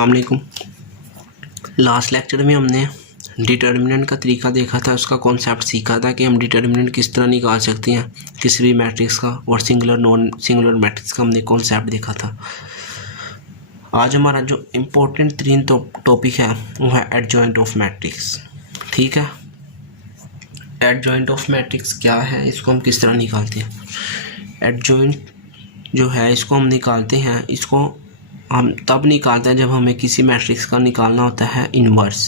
अस्सलामुअलैकुम। Last lecture में हमने डिटर्मिनेंट का तरीका देखा था, उसका कॉन्सेप्ट सीखा था कि हम डिटर्मिनेंट किस तरह निकाल सकते हैं किसी भी मैट्रिक्स का, और सिंगुलर नॉन सिंगुलर मैट्रिक्स का हमने कॉन्सेप्ट देखा था। आज हमारा जो इम्पोर्टेंट तीन टॉपिक है वो है एडजॉइंट ऑफ मैट्रिक्स। ठीक है, एडजॉइंट ऑफ मैट्रिक्स क्या है, इसको हम किस तरह निकालते हैं। एडजॉइंट जो है इसको हम निकालते हैं, इसको हम तब निकालते हैं जब हमें किसी मैट्रिक्स का निकालना होता है इन्वर्स।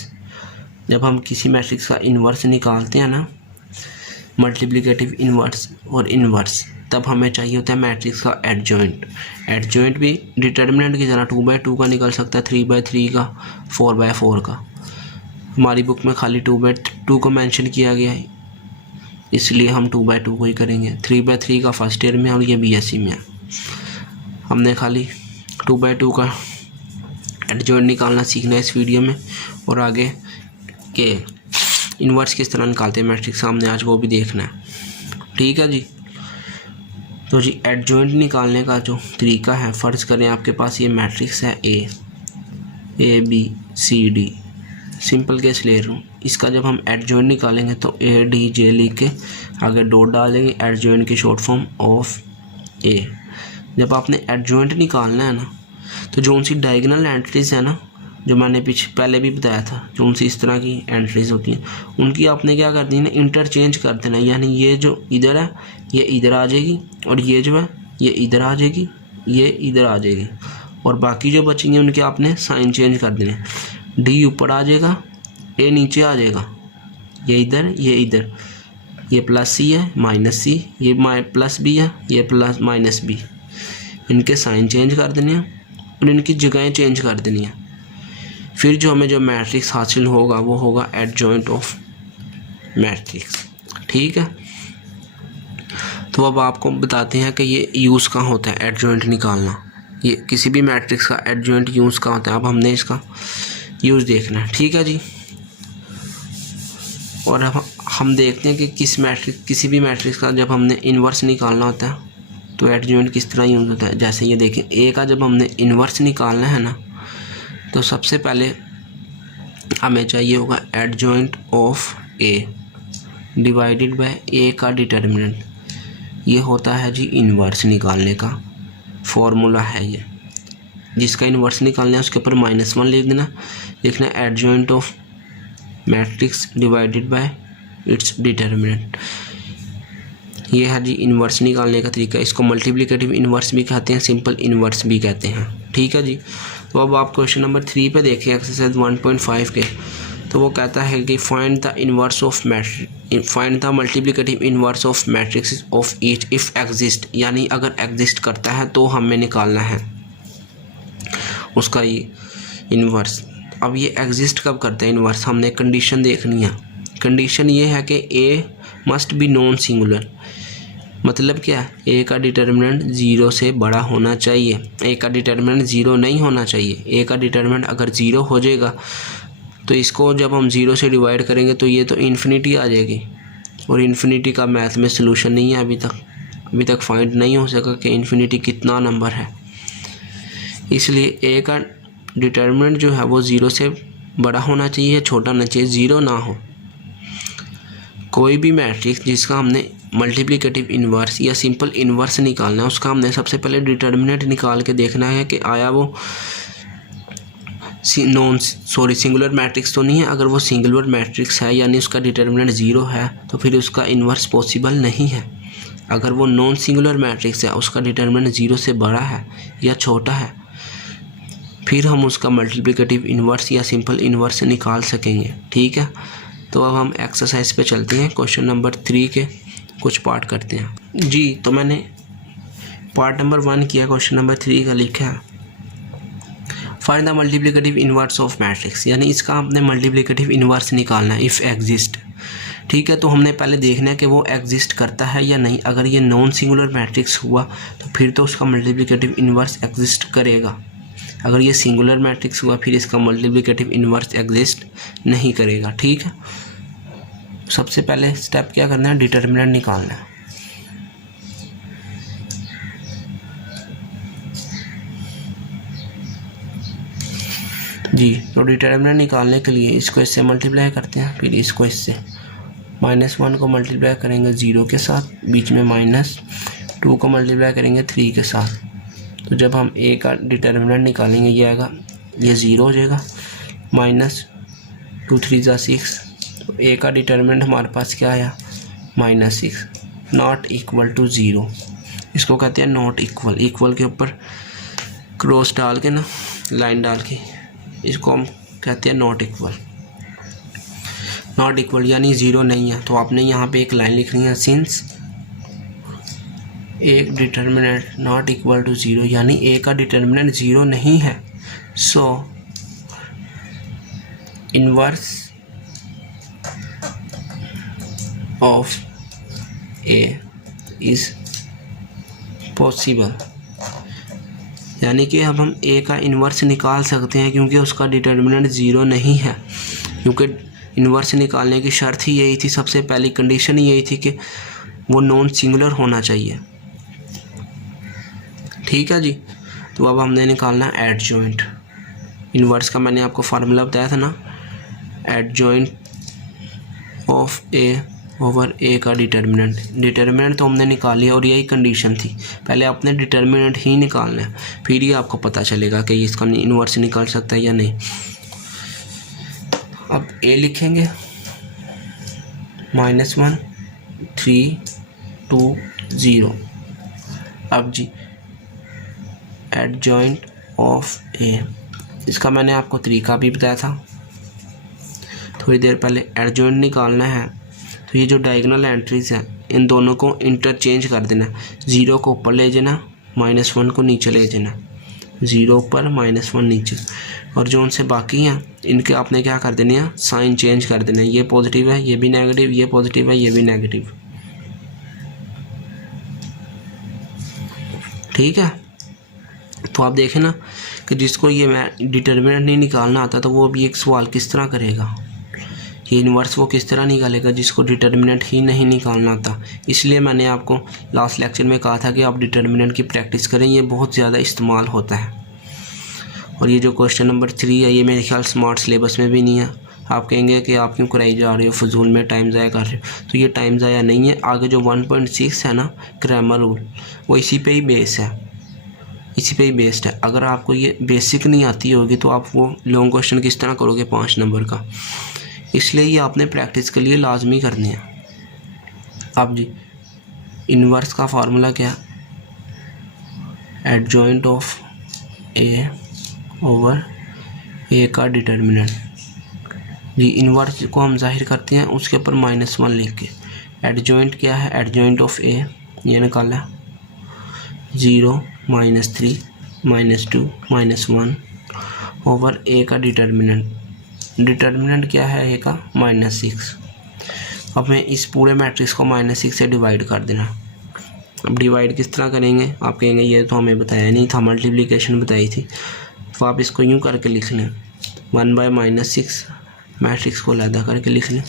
जब हम किसी मैट्रिक्स का इन्वर्स निकालते हैं ना, मल्टीप्लिकेटिव इन्वर्स और इन्वर्स, तब हमें चाहिए होता है मैट्रिक्स का एडजॉइंट। एडजॉइंट भी डिटर्मिनेंट की तरह 2/2 का निकल सकता है, 3/3 का, 4/4 का। हमारी बुक में खाली 2/2 को मेंशन किया गया है, इसलिए हम 2/2 को ही करेंगे। 3/3 का फर्स्ट ईयर में और ये BSc में है। हमने खाली 2/2 का एडजॉइंट निकालना सीखना है इस वीडियो में, और आगे के इन्वर्स किस तरह निकालते हैं मैट्रिक्स हमने आज वो भी देखना है। ठीक है जी। तो जी एडजॉइंट निकालने का जो तरीका है, फ़र्ज़ करें आपके पास ये मैट्रिक्स है ABCD, सिंपल केस ले रहा हूँ। इसका जब हम एडजॉइंट निकालेंगे तो ADJ लिख के आगे डॉट डालेंगे, एडजॉइंट की शॉर्ट फॉर्म ऑफ A। जब आपने एडजॉइंट निकालना है ना, तो जो उनसी डायगोनल एंट्रीज है ना, जो मैंने पहले भी बताया था, जो उनसी इस तरह की एंट्रीज होती हैं, उनकी आपने क्या कर दी ना, इंटरचेंज कर देना। यानी ये जो इधर है ये इधर आ जाएगी, और ये जो है ये इधर आ जाएगी, ये इधर आ जाएगी, और बाकी जो बचेंगे उनके आपने साइन चेंज कर देने। D ऊपर आ जाएगा, A नीचे आ जाएगा, ये इधर ये इधर, ये +C है -C, ये +B है, ये -B। इनके साइन चेंज कर देने हैं और इनकी जगहें चेंज कर देनी है। फिर जो हमें जो मैट्रिक्स हासिल होगा वो होगा एडजॉइंट ऑफ मैट्रिक्स। ठीक है, तो अब आपको बताते हैं कि ये यूज़ कहाँ होता है एडजॉइंट निकालना। ये किसी भी मैट्रिक्स का एडजॉइंट यूज़ कहाँ होता है, अब हमने इसका यूज़ देखना है। ठीक है जी। और अब हम देखते हैं कि किसी भी मैट्रिक्स का जब हमने इन्वर्स निकालना होता है तो एडजॉइंट किस तरह यूज़ होता है। जैसे ये देखें, A का जब हमने इन्वर्स निकालना है ना, तो सबसे पहले हमें चाहिए होगा adjoint of A divided by A का डिटर्मिनेंट। ये होता है जी इन्वर्स निकालने का फॉर्मूला है। ये जिसका इन्वर्स निकालना है उसके ऊपर -1 लिख देना, लिखना adjoint of matrix divided by its determinant. ये है जी इन्वर्स निकालने का तरीका। इसको मल्टीप्लिकेटिव इन्वर्स भी कहते हैं, सिंपल इन्वर्स भी कहते हैं। ठीक है जी। तो अब आप क्वेश्चन नंबर 3 पे देखें, एक्सरसाइज 1.5 के। तो वो कहता है कि find the inverse of matrix, find the multiplicative inverse of matrix of each if exist. यानी अगर एग्जिस्ट करता है तो हमें निकालना है उसका ये इन्वर्स। अब ये एग्जिस्ट कब करता है इन्वर्स, हमने कंडीशन देखनी है। कंडीशन ये है कि A must be non singular. मतलब क्या है, A का डिटर्मिनेंट 0 से बड़ा होना चाहिए। A का डिटर्मिनेंट 0 नहीं होना चाहिए। A का डिटर्मिनेंट अगर 0 हो जाएगा तो इसको जब हम 0 से डिवाइड करेंगे तो ये तो इन्फिनिटी आ जाएगी, और इन्फिनिटी का मैथ में सलूशन नहीं है अभी तक फाइंड नहीं हो सका कि इन्फिनिटी कितना नंबर है। इसलिए A का डिटर्मिनेंट जो है वो 0 से बड़ा होना चाहिए, छोटा होना चाहिए, 0 ना हो। कोई भी मैट्रिक्स जिसका हमने मल्टीप्लिकेटिव इन्वर्स या सिंपल इन्वर्स निकालना है, उसका हमने सबसे पहले डिटर्मिनेंट निकाल के देखना है कि आया वो सिंगुलर मैट्रिक्स तो नहीं है। अगर वो सिंगुलर मैट्रिक्स है यानी उसका डिटर्मिनेंट 0 है तो फिर उसका इन्वर्स पॉसिबल नहीं है। अगर वो नॉन सिंगुलर मैट्रिक्स है, उसका डिटर्मिनेंट 0 से बड़ा है या छोटा है, फिर हम उसका मल्टीप्लिकेटिव इन्वर्स या सिंपल इन्वर्स निकाल सकेंगे। ठीक है, तो अब हम एक्सरसाइज पे चलते हैं। क्वेश्चन नंबर 3 के कुछ पार्ट करते हैं जी। तो मैंने पार्ट नंबर 1 किया, क्वेश्चन नंबर 3 का लिखा है find the multiplicative inverse of matrix. यानी इसका हमने मल्टीप्लिकेटिव इन्वर्स निकालना है इफ़ एग्जिस्ट। ठीक है, तो हमने पहले देखना है कि वो एग्जिस्ट करता है या नहीं। अगर ये नॉन सिंगुलर मैट्रिक्स हुआ तो फिर तो उसका मल्टीप्लिकेटिव इन्वर्स एग्जिस्ट करेगा। अगर ये सिंगुलर मैट्रिक्स हुआ फिर इसका मल्टीप्लिकेटिव इन्वर्स एग्जिस्ट नहीं करेगा। ठीक है, सबसे पहले स्टेप क्या करना है, डिटर्मिनेंट निकालना है। जी। तो डिटर्मिनेंट निकालने के लिए इसको इससे मल्टीप्लाई करते हैं, फिर इसको इससे। -1 को मल्टीप्लाई करेंगे 0 के साथ, बीच में -2 को मल्टीप्लाई करेंगे 3 के साथ। तो जब हम a का डिटर्मिनेंट निकालेंगे ये आएगा, ये 0 हो जाएगा, -2 3 = 6। तो a का डिटर्मिनेंट हमारे पास क्या आया, -6, नॉट इक्वल टू 0। इसको कहते हैं नॉट इक्वल। इक्वल के ऊपर क्रॉस डाल के ना, लाइन डाल के, इसको हम कहते हैं नॉट इक्वल। नॉट इक्वल यानी 0 नहीं है, तो आपने यहाँ पे एक लाइन लिखनी है, सिंस एक डिटर्मिनेंट नॉट इक्वल टू 0 यानी a का डिटर्मिनेंट 0 नहीं है, सो inverse of a is possible. यानी कि अब हम a का इन्वर्स निकाल सकते हैं क्योंकि उसका डिटर्मिनेंट 0 नहीं है। क्योंकि इन्वर्स निकालने की शर्त ही यही थी, सबसे पहली कंडीशन ही यही थी कि वो नॉन सिंगुलर होना चाहिए। ठीक है जी। तो अब हमने निकालना है एडजॉइंट। इन्वर्स का मैंने आपको फार्मूला बताया था ना, adjoint of a over a का डिटर्मिनेंट। डिटर्मिनेंट तो हमने निकाल लिया और यही कंडीशन थी, पहले आपने डिटर्मिनेंट ही निकालना है, फिर ही आपको पता चलेगा कि इसका इन्वर्स निकाल सकता है या नहीं। अब a लिखेंगे, -1 3 2 0। अब जी एडजॉइंट ऑफ a, इसका मैंने आपको तरीका भी बताया था थोड़ी देर पहले। एडजॉइंट निकालना है तो ये जो डायगोनल एंट्रीज हैं इन दोनों को इंटरचेंज कर देना। 0 को ऊपर ले जाना, -1 को नीचे ले जाना, 0 ऊपर -1 नीचे, और जो उनसे बाकी हैं इनके आपने क्या कर देने हैं, साइन चेंज कर देना। ये पॉजिटिव है, ये भी नेगेटिव, ये पॉजिटिव है, ये भी नेगेटिव। ठीक है। तो आप देखें ना कि जिसको ये डिटर्मिनेंट नहीं निकालना आता तो वो भी एक सवाल किस तरह करेगा, ये इन्वर्स वो किस तरह निकालेगा जिसको डिटर्मिनेंट ही नहीं निकालना आता। इसलिए मैंने आपको लास्ट लेक्चर में कहा था कि आप डिटर्मिनेंट की प्रैक्टिस करें, ये बहुत ज़्यादा इस्तेमाल होता है। और ये जो क्वेश्चन नंबर 3 है ये मेरे ख्याल स्मार्ट सिलेबस में भी नहीं है। आप कहेंगे कि आप क्यों कराई जा रहे हो, फजूल में टाइम ज़ाया कर रहे हो, तो ये टाइम ज़ाया नहीं है। आगे जो 1.6 है ना ग्रामर रूल, वो इसी पे ही बेस है, इसी पे ही बेस्ड है। अगर आपको ये बेसिक नहीं आती होगी तो आप वो लॉन्ग क्वेश्चन किस तरह करोगे 5 नंबर का। इसलिए ये आपने प्रैक्टिस के लिए लाजमी करनी है। अब जी इन्वर्स का फार्मूला क्या, adjoint of a over a का डिटर्मिनेंट। जी इन्वर्स को हम जाहिर करते हैं उसके ऊपर -1 लिख के। एडजॉइंट क्या है, एडजॉइंट ऑफ a ये निकाला 0 -3 -2 -1 ओवर a का डिटर्मिनेंट। डिटर्मिनेंट क्या है a का, -6। अब मैं इस पूरे मैट्रिक्स को -6 से डिवाइड कर देना। अब डिवाइड किस तरह करेंगे, आप कहेंगे ये तो हमें बताया नहीं था, मल्टीप्लिकेशन बताई थी। तो आप इसको यूँ करके लिख लें, 1/-6 मैट्रिक्स को अलग करके लिख लें।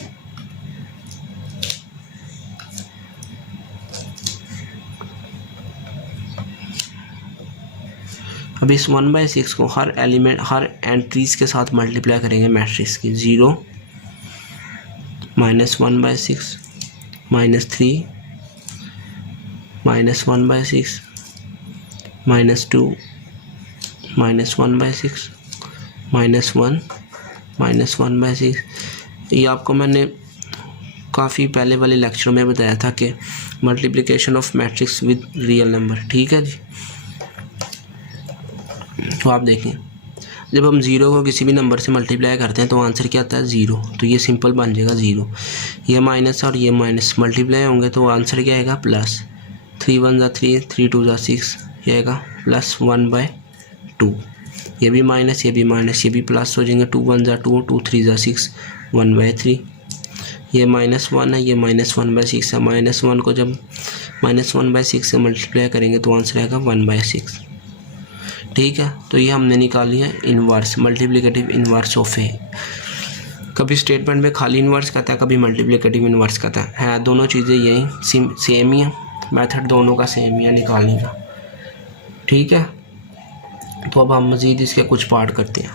अब इस 1/6 को हर एलिमेंट, हर एंट्रीज के साथ मल्टीप्लाई करेंगे मैट्रिक्स की। 0 -1/6 -3 -1/6 -2 -1/6 -1 -1/6। ये आपको मैंने काफ़ी पहले वाले लेक्चर में बताया था कि multiplication of matrix with real number. ठीक है जी। तो आप देखें जब हम 0 को किसी भी नंबर से मल्टीप्लाई करते हैं तो आंसर क्या आता है, 0। तो ये सिंपल बन जाएगा 0। ये माइनस और ये माइनस मल्टीप्लाई होंगे तो आंसर क्या आएगा, प्लस। 3 1 = 3, 3 2 = 6, ये आएगा +1/2। ये भी माइनस, ये भी माइनस, ये भी प्लस हो जाएंगे। 2 1 = 2, 2 3 = 6, 1/3। ये -1 है, ये -1/6 है। -1 को जब -1/6 से मल्टीप्लाई करेंगे तो आंसर आएगा 1/6। ठीक है। तो ये हमने निकाली है इन्वर्स, मल्टीप्लिकेटिव इन्वर्स ऑफ ए। कभी स्टेटमेंट में खाली इन्वर्स कहता है, कभी मल्टीप्लिकेटिव इन्वर्स कहता है दोनों चीज़ें यही सेम ही है, मेथड दोनों का सेम ही है निकालने का। ठीक है। तो अब हम मज़ीद इसके कुछ पार्ट करते हैं।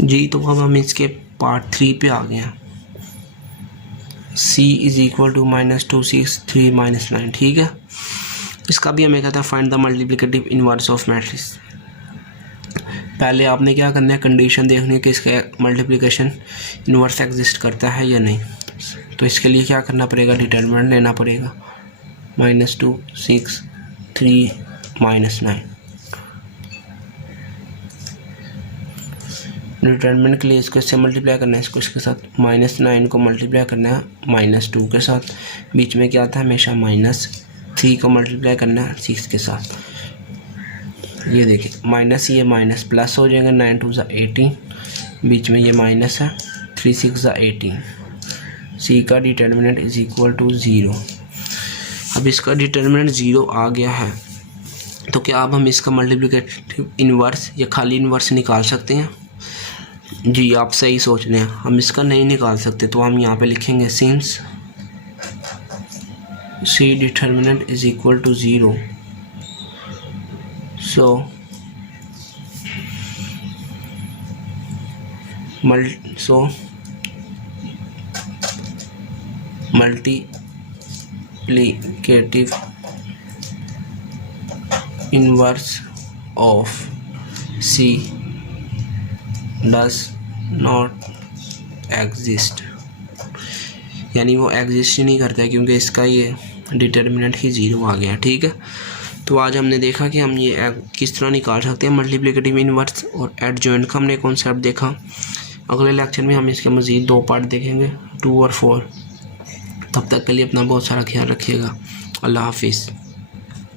जी तो अब हम इसके पार्ट 3 पे आ गए हैं। c इज इक्वल टू -2 6 3 -9, ठीक है। इसका भी हमें कहता है find the multiplicative inverse of matrix. पहले आपने क्या करना है, कंडीशन देखनी है कि इसका मल्टीप्लिकेशन इनवर्स एग्जिस्ट करता है या नहीं। तो इसके लिए क्या करना पड़ेगा, डिटर्मिनेंट लेना पड़ेगा, -2 6 3 -9। डिटर्मिनेंट के लिए इसको इससे मल्टीप्लाई करना है, इसको इसके साथ, -9 को मल्टीप्लाई करना है -2 के साथ, बीच में क्या आता है हमेशा -3 को मल्टीप्लाई करना है 6 के साथ। ये देखिए माइनस, ये माइनस प्लस हो जाएगा, 9 2 ज़ा 18, बीच में ये माइनस है, 3 6 ज़ा 18। सी का डिटर्मिनेंट इज इक्वल टू 0। अब इसका डिटर्मिनेंट 0 आ गया है, तो क्या अब हम इसका मल्टीप्लिकेटिव इन्वर्स या खाली इन्वर्स निकाल सकते हैं? जी आप सही सोच रहे हैं, हम इसका नहीं निकाल सकते। तो हम यहाँ पे लिखेंगे since C determinant is equal to 0, so multiplicative inverse of C does not exist, यानी वो एग्जिस्ट ही नहीं करता है क्योंकि इसका ये डिटर्मिनेंट ही 0 आ गया, ठीक है। तो आज हमने देखा कि हम ये किस तरह निकाल सकते हैं मल्टीप्लिकेटिव इनवर्स, और एडजॉइंट का हमने कॉन्सेप्ट देखा। अगले लेक्चर में हम इसके मज़ीद 2 पार्ट देखेंगे, 2 और 4। तब तक के लिए अपना बहुत सारा ख्याल रखिएगा। अल्लाह हाफिज़।